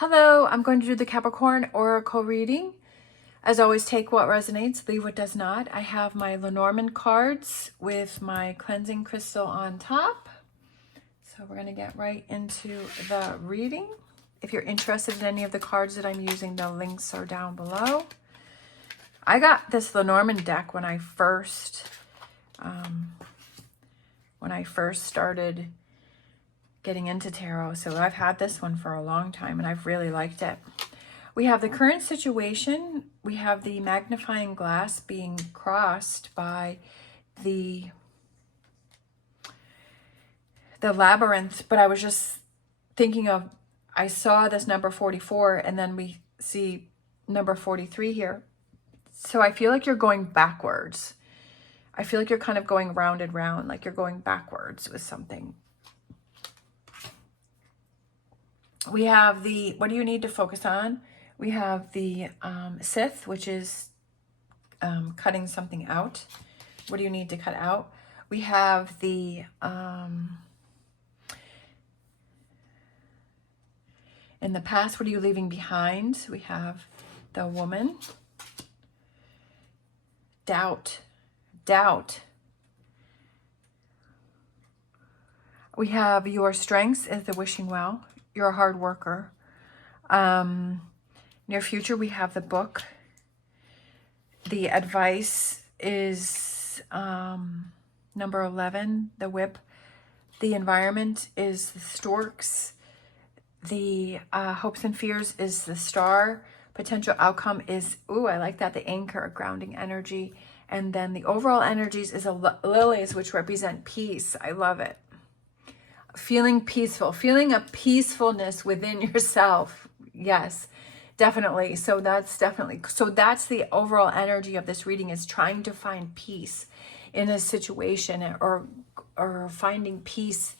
Hello, I'm going to do the Capricorn Oracle reading. As always, take what resonates, leave what does not. I have my Lenormand cards with my cleansing crystal on top. So we're going to get right into the reading. If you're interested in any of the cards that I'm using, the links are down below. I got this Lenormand deck when I first started getting into tarot. So I've had this one for a long time and I've really liked it. We have the current situation. We have the magnifying glass being crossed by the labyrinth. But I was just thinking of, I saw this number 44 and then we see number 43 here. So I feel like you're going backwards. I feel like you're kind of going round and round, like you're going backwards with something. We have the, what do you need to focus on? We have the Sith, which is cutting something out. What do you need to cut out? We have the in the past, what are you leaving behind? We have the Woman. Doubt. We have your strengths as the wishing well. You're a hard worker. Near future, we have the Book. The advice is number 11, the Whip. The environment is the Storks. The hopes and fears is the Star. Potential outcome is, ooh, I like that, the Anchor, a grounding energy. And then the overall energies is lilies, which represent peace. I love it. Feeling peaceful, feeling a peacefulness within yourself. Yes, definitely. So that's the overall energy of this reading, is trying to find peace in a situation, or finding peace,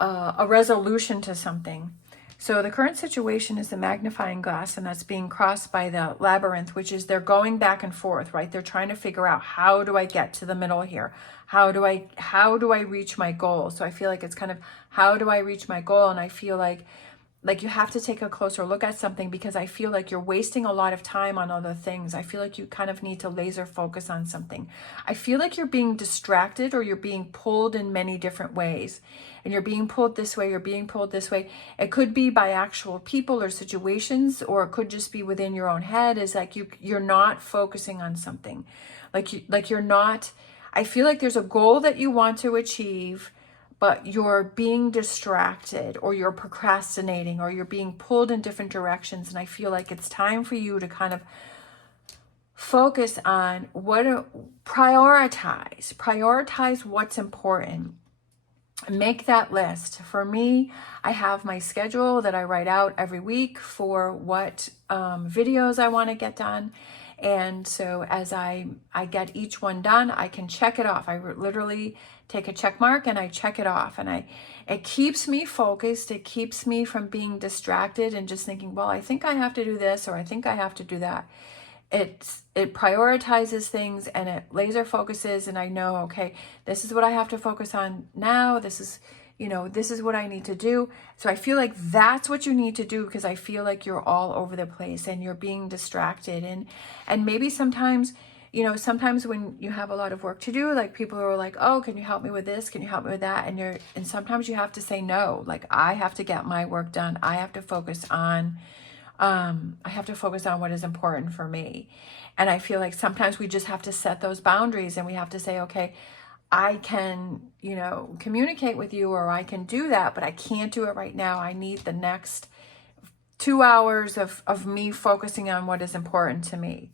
a resolution to something. So the current situation is the magnifying glass, and that's being crossed by the labyrinth, which is they're going back and forth, right? They're trying to figure out, how do I get to the middle here? How do I reach my goal? So I feel like it's kind of, how do I reach my goal? And I feel like you have to take a closer look at something, because I feel like you're wasting a lot of time on other things. I feel like you kind of need to laser focus on something. I feel like you're being distracted, or you're being pulled in many different ways. And you're being pulled this way, you're being pulled this way. It could be by actual people or situations, or it could just be within your own head. Is like you're not focusing on something. Like you're not, I feel like there's a goal that you want to achieve, but you're being distracted, or you're procrastinating, or you're being pulled in different directions. And I feel like it's time for you to kind of focus on prioritize what's important. Make that list. For me, I have my schedule that I write out every week for what videos I want to get done. And so as I get each one done, I can check it off. I literally take a check mark and I check it off, and it keeps me focused. It keeps me from being distracted and just thinking, well, I think I have to do this, or I think I have to do that. It prioritizes things, and it laser focuses, and I know, okay, this is what I have to focus on now. This is, this is what I need to do. So I feel like that's what you need to do, because I feel like you're all over the place and you're being distracted. And maybe sometimes, sometimes when you have a lot of work to do, like people are like, oh, can you help me with this? Can you help me with that? And sometimes you have to say no. Like, I have to get my work done. I have to focus on what is important for me. And I feel like sometimes we just have to set those boundaries, and we have to say, okay, I can, communicate with you, or I can do that, but I can't do it right now. I need the next 2 hours of me focusing on what is important to me.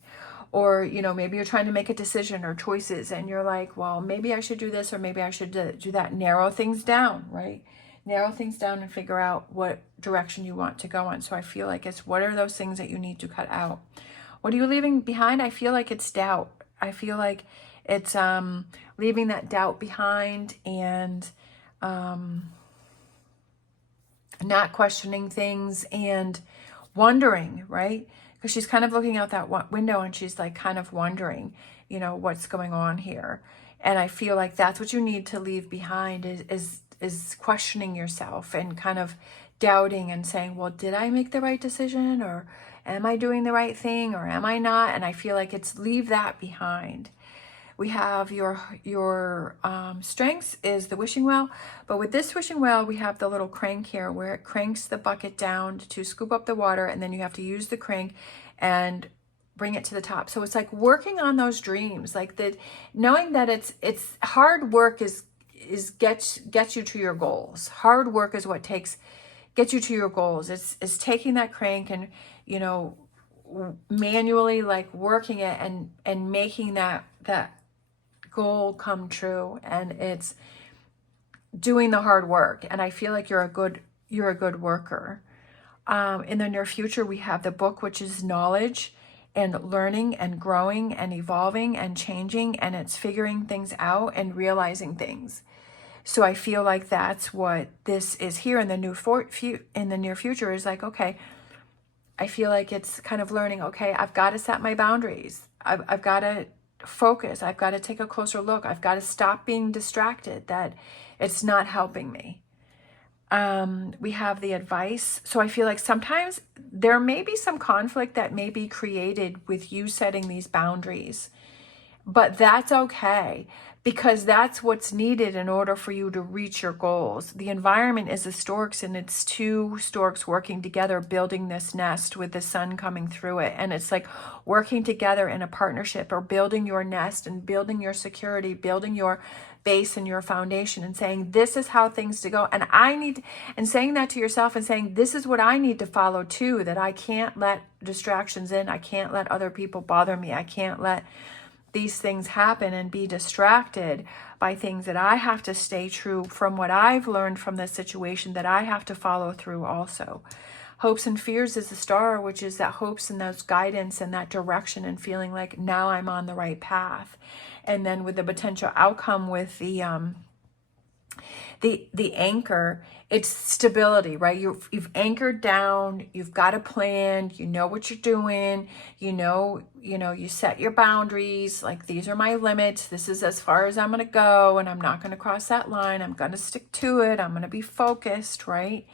Or, maybe you're trying to make a decision or choices, and you're like, well, maybe I should do this, or maybe I should do that. Narrow things down, right? Narrow things down and figure out what direction you want to go on. So I feel like it's, what are those things that you need to cut out? What are you leaving behind? I feel like it's doubt. I feel like it's leaving that doubt behind, and not questioning things and wondering, right? Because she's kind of looking out that window, and she's like kind of wondering, what's going on here. And I feel like that's what you need to leave behind, is questioning yourself and kind of doubting and saying, well, did I make the right decision, or am I doing the right thing, or am I not? And I feel like it's leave that behind. We have your strengths is the wishing well, but with this wishing well, we have the little crank here where it cranks the bucket down to scoop up the water, and then you have to use the crank and bring it to the top. So it's like working on those dreams, like that, knowing that it's hard work gets you to your goals. Hard work is what gets you to your goals. It's taking that crank and, you know, manually like working it and making that goal come true, and it's doing the hard work. And I feel like you're a good worker. In the near future, we have the book, which is knowledge and learning and growing and evolving and changing, and it's figuring things out and realizing things. So I feel like that's what this is here in the near future is like, okay, I feel like it's kind of learning, okay, I've got to set my boundaries. I've got to focus. I've got to take a closer look. I've got to stop being distracted, that it's not helping me. We have the advice. So I feel like sometimes there may be some conflict that may be created with you setting these boundaries, but that's okay, because that's what's needed in order for you to reach your goals. The environment is the storks, and it's two storks working together, building this nest with the sun coming through it. And it's like working together in a partnership, or building your nest and building your security, building your base and your foundation, and saying, this is how things to go. And saying that to yourself and saying, this is what I need to follow too, that I can't let distractions in. I can't let other people bother me. I can't let these things happen and be distracted by things, that I have to stay true from what I've learned from this situation, that I have to follow through also. Hopes and fears is the star, which is that hopes and those guidance and that direction, and feeling like now I'm on the right path. And then with the potential outcome with the anchor, it's stability, right? You've anchored down, you've got a plan, you know what you're doing, you set your boundaries, like these are my limits, this is as far as I'm going to go, and I'm not going to cross that line, I'm going to stick to it, I'm going to be focused, right?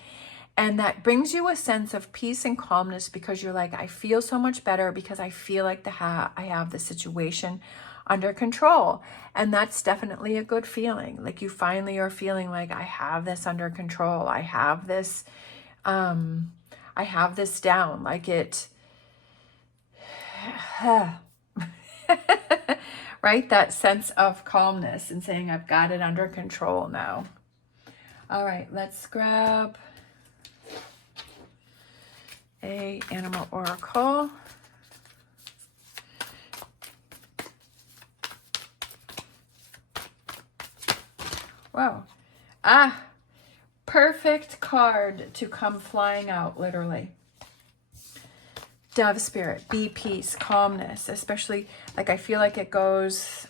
And that brings you a sense of peace and calmness, because you're like, I feel so much better because I feel like I have the situation under control. And that's definitely a good feeling. Like you finally are feeling like, I have this under control. I have this down. Like it, right? That sense of calmness and saying, I've got it under control now. All right, let's grab a animal oracle. Wow. Perfect card to come flying out, literally. Dove spirit, be peace, calmness, especially like I feel like it goes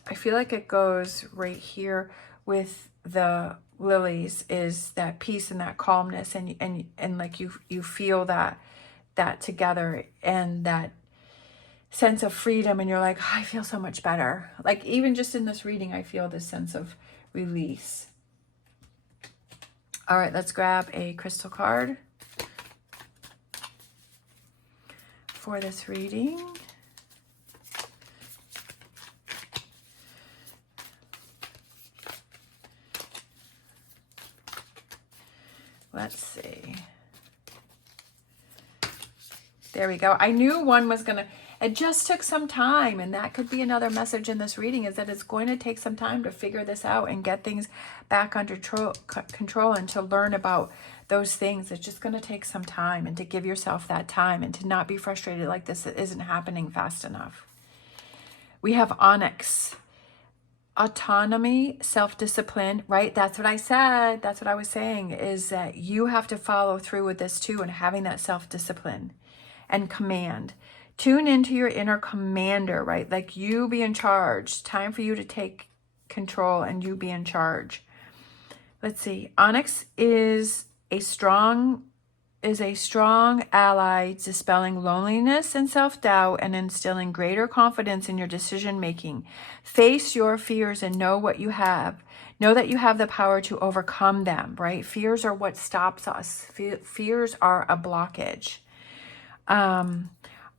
right here with the lilies, is that peace and that calmness, and like you feel that together, and that sense of freedom, and you're like, oh, I feel so much better. Like even just in this reading, I feel this sense of release. All right, let's grab a crystal card for this reading. Let's see. There we go. I knew one was going to, it just took some time, and that could be another message in this reading, is that it's going to take some time to figure this out and get things back under control, and to learn about those things. It's just going to take some time, and to give yourself that time, and to not be frustrated like this isn't happening fast enough. We have onyx. Autonomy, self-discipline, right? That's what I said. That's what I was saying, is that you have to follow through with this too, and having that self-discipline and command. Tune into your inner commander, right? Like you be in charge. Time for you to take control and you be in charge. Let's see. Onyx is a strong is a strong ally dispelling loneliness and self-doubt and instilling greater confidence in your decision making. Face your fears and know what you have. Know that you have the power to overcome them, right? Fears are what stops us. Fears are a blockage.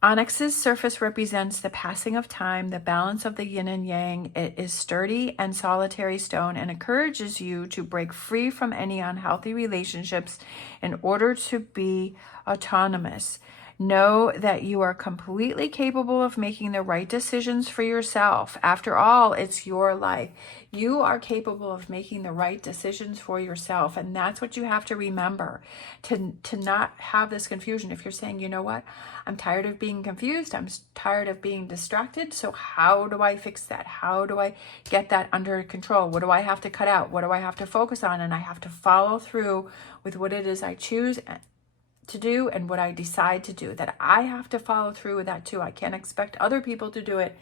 Onyx's surface represents the passing of time, the balance of the yin and yang. It is sturdy and solitary stone and encourages you to break free from any unhealthy relationships in order to be autonomous. Know that you are completely capable of making the right decisions for yourself. After all, it's your life. You are capable of making the right decisions for yourself. And that's what you have to remember, to not have this confusion. If you're saying, you know what, I'm tired of being confused. I'm tired of being distracted. So how do I fix that? How do I get that under control? What do I have to cut out? What do I have to focus on? And I have to follow through with what it is I choose to do and what I decide to do, that I have to follow through with that too. I can't expect other people to do it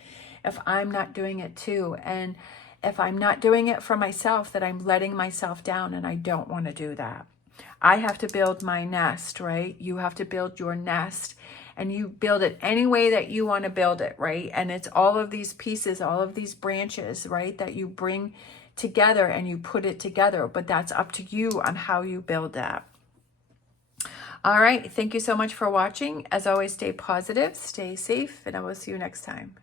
if I'm not doing it too. And if I'm not doing it for myself, that I'm letting myself down, and I don't want to do that. I have to build my nest, right? You have to build your nest, and you build it any way that you want to build it, right? And it's all of these pieces, all of these branches, right, that you bring together and you put it together, but that's up to you on how you build that. All right. Thank you so much for watching. As always, stay positive, stay safe, and I will see you next time.